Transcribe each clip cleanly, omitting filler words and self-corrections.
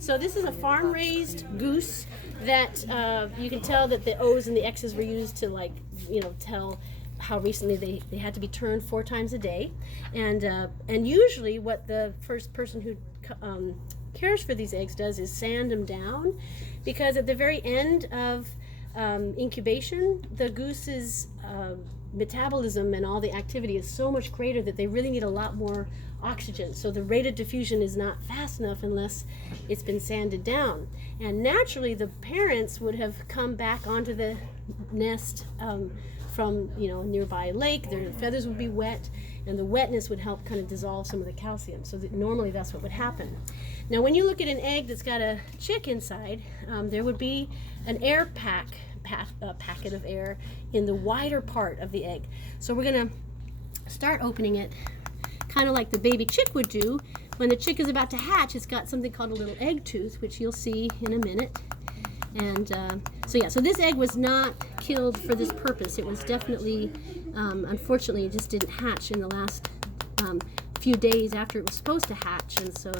So this is a farm-raised goose that you can tell that the O's and the X's were used to, like, tell how recently they had to be turned 4 times a day, and usually what the first person who cares for these eggs does is sand them down, because at the very end of incubation, the goose's metabolism and all the activity is so much greater that they really need a lot more oxygen. So the rate of diffusion is not fast enough unless it's been sanded down. And naturally, the parents would have come back onto the nest from nearby lake. Their feathers would be wet, and the wetness would help kind of dissolve some of the calcium. So that normally that's what would happen. Now, when you look at an egg that's got a chick inside, there would be an air packet of air in the wider part of the egg. So we're going to start opening it kind of like the baby chick would do. When the chick is about to hatch, it's got something called a little egg tooth, which you'll see in a minute. And so this egg was not killed for this purpose. It was definitely, unfortunately, it just didn't hatch in the last few days after it was supposed to hatch. And so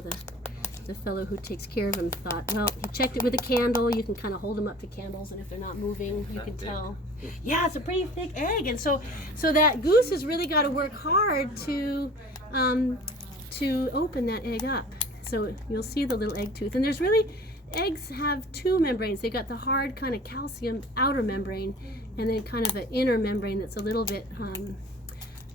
the fellow who takes care of him thought, well, he checked it with a candle. You can kind of hold them up to candles, and if they're not moving, you can tell. Yeah, it's a pretty thick egg. And so that goose has really got to work hard to open that egg up. So you'll see the little egg tooth. And there's really, eggs have 2 membranes. They've got the hard kind of calcium outer membrane, and then kind of an inner membrane that's a little bit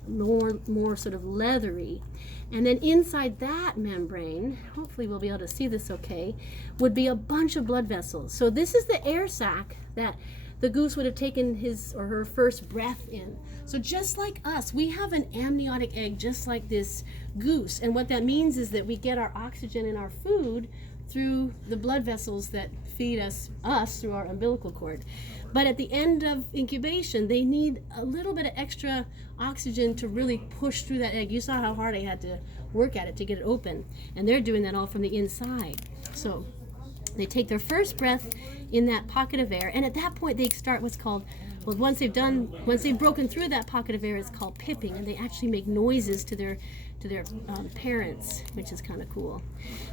more sort of leathery. And then inside that membrane, hopefully we'll be able to see this okay, would be a bunch of blood vessels. So this is the air sac that the goose would have taken his or her first breath in. So just like us, we have an amniotic egg just like this goose. And what that means is that we get our oxygen and our food through the blood vessels that feed us through our umbilical cord. But at the end of incubation, they need a little bit of extra oxygen to really push through that egg. You saw how hard I had to work at it to get it open, and they're doing that all from the inside. So they take their first breath in that pocket of air, and at that point they start what's called, once they've broken through that pocket of air, it's called pipping, and they actually make noises to their parents, which is kind of cool.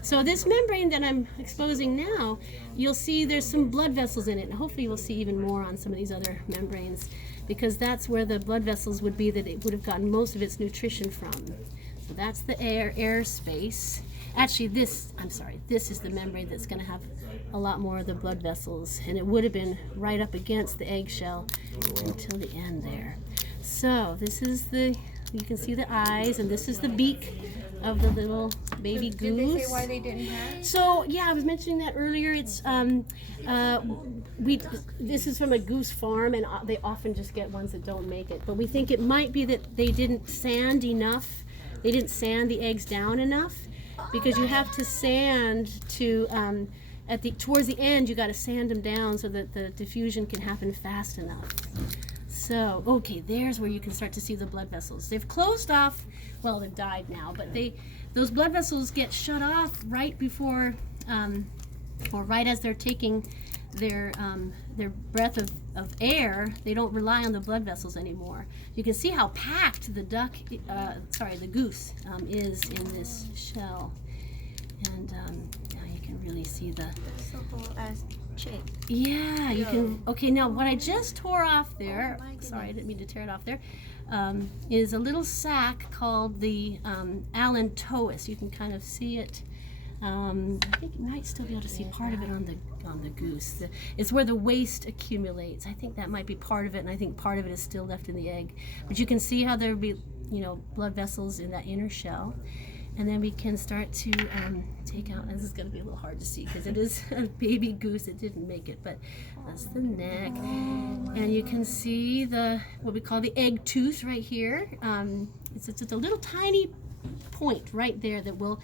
So this membrane that I'm exposing now, you'll see there's some blood vessels in it, and hopefully you'll see even more on some of these other membranes, because that's where the blood vessels would be that it would have gotten most of its nutrition from. So that's the air space. Actually, this is the membrane that's going to have a lot more of the blood vessels, and it would have been right up against the eggshell until the end there. So this is you can see the eyes, and this is the beak of the little baby goose. Did they say why they didn't hatch? So yeah, I was mentioning that earlier. It's this is from a goose farm, and they often just get ones that don't make it. But we think it might be that they didn't sand enough. They didn't sand the eggs down enough, because you have to sand to towards the end. You got to sand them down so that the diffusion can happen fast enough. So, okay, there's where you can start to see the blood vessels. They've closed off, well, they've died now, but those blood vessels get shut off right before, or right as they're taking their breath of air. They don't rely on the blood vessels anymore. You can see how packed the goose is in this shell. And now you can really see the... So cool as chick. Yeah, you can. Okay, now what I just tore off there, sorry, I didn't mean to tear it off there, is a little sac called the allantois. You can kind of see it. I think you might still be able to see part of it on the goose. It's where the waste accumulates. I think that might be part of it, and I think part of it is still left in the egg. But you can see how there would be, blood vessels in that inner shell. And then we can start to take out, and this is going to be a little hard to see because it is a baby goose. It didn't make it, but that's the neck. And you can see what we call the egg tooth right here. It's just a little tiny point right there that will,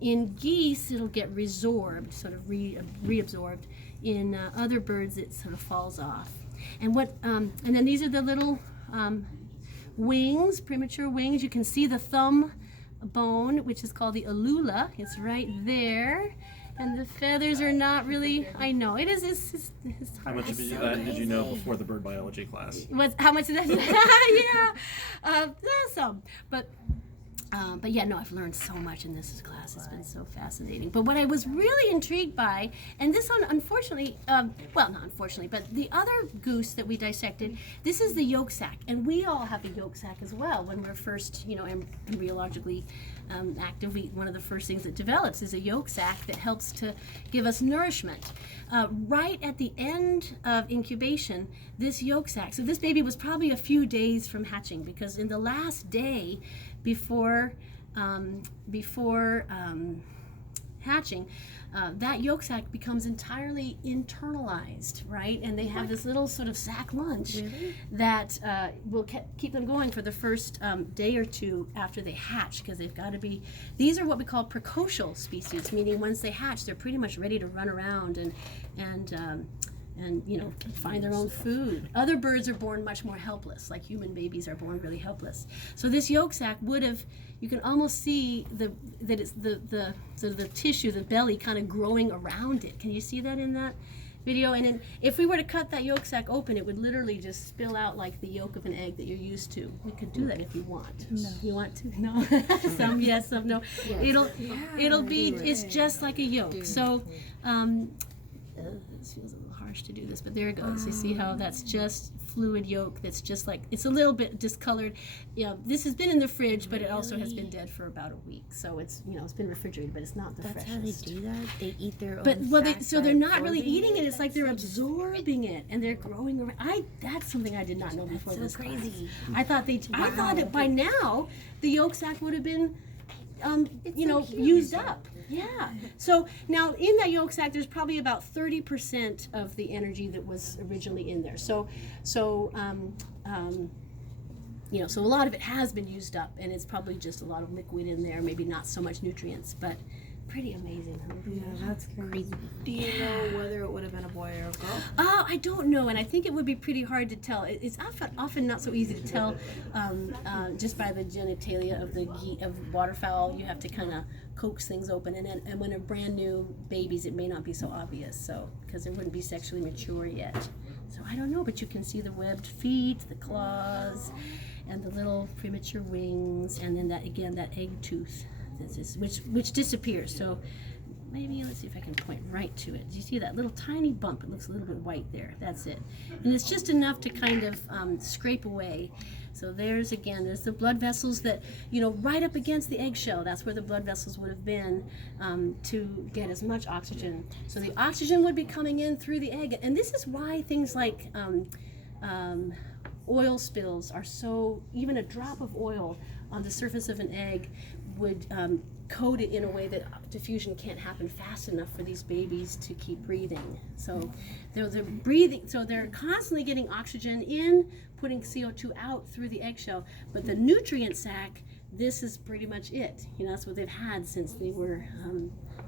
in geese, it'll get resorbed, sort of reabsorbed. In other birds, it sort of falls off. And and then these are the little wings, premature wings. You can see the thumb bone, which is called the alula. It's right there, and the feathers are not really. I know it is. It's how much of that did you know before the bird biology class? How much of that? Yeah, some. But But yeah, no, I've learned so much in this class. It's been so fascinating. But what I was really intrigued by, and this one, unfortunately, well, not unfortunately, but the other goose that we dissected, this is the yolk sac. And we all have a yolk sac as well when we're first, embryologically active. One of the first things that develops is a yolk sac that helps to give us nourishment. Right at the end of incubation, this yolk sac, so this baby was probably a few days from hatching, because in the last day before hatching, that yolk sac becomes entirely internalized, right? And they have this little sort of sac lunch that will keep them going for the first day or two after they hatch, because they've got to be, these are what we call precocial species, meaning once they hatch, they're pretty much ready to run around and find their own food. Other birds are born much more helpless, like human babies are born really helpless. So this yolk sac would have, you can almost see that it's the tissue, the belly kind of growing around it. Can you see that in that video? And then if we were to cut that yolk sac open, it would literally just spill out like the yolk of an egg that you're used to. We could do that if you want. No. You want to? No. Some yes, some no. Yes. It'll be, it's just like a yolk. So this feels a little harsh to do this, but there it goes. You see how that's just fluid yolk that's just like, it's a little bit discolored. This has been in the fridge, but it also has been dead for about a week. So it's, it's been refrigerated, but it's not the freshest. That's how they do that? They eat their own so they're not really eating it. It's like they're absorbing it and they're growing around. That's something I did not know before this class. I thought that by now the yolk sac would have been used up. Yeah. So now in that yolk sac, there's probably about 30% of the energy that was originally in there. So a lot of it has been used up, and it's probably just a lot of liquid in there, maybe not so much nutrients, but pretty amazing. Huh? Yeah, that's crazy. Do you know whether it would have been a boy or a girl? I don't know, and I think it would be pretty hard to tell. It's often not so easy to tell just by the genitalia of waterfowl. You have to kind of coax things open, and when a brand new babies, it may not be so obvious, so because it wouldn't be sexually mature yet. So I don't know, but you can see the webbed feet, the claws, and the little premature wings, and then that egg tooth. Which disappears. So maybe let's see if I can point right to it. Do you see that little tiny bump? It looks a little bit white there. That's it. And it's just enough to kind of scrape away. So there's the blood vessels that, right up against the eggshell. That's where the blood vessels would have been to get as much oxygen. So the oxygen would be coming in through the egg. And this is why things like oil spills are so, even a drop of oil on the surface of an egg would coat it in a way that diffusion can't happen fast enough for these babies to keep breathing. So they're breathing, so they're constantly getting oxygen in, putting CO2 out through the eggshell, but the nutrient sac, this is pretty much it. That's what they've had since they were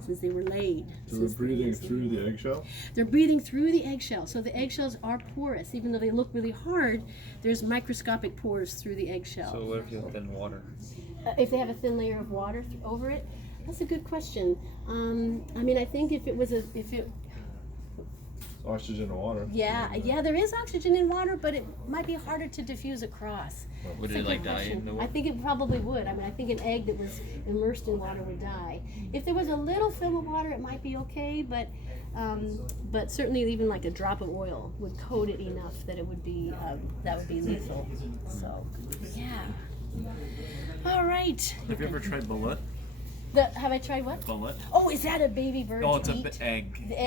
laid. So they're breathing through the eggshell? They're breathing through the eggshell. So the eggshells are porous. Even though they look really hard, there's microscopic pores through the eggshell. So what if you have thin water? If they have a thin layer of water over it? That's a good question. I think if it Oxygen and water. Yeah, there is oxygen in water, but it might be harder to diffuse across. Would it die in the water? I think it probably would. I think an egg that was immersed in water would die. If there was a little film of water, it might be okay, but certainly even like a drop of oil would coat it enough that it would be lethal. So yeah. All right. Have you ever tried bullet? Have I tried what? Bullet. Oh, is that a baby bird? Oh, it's an egg. The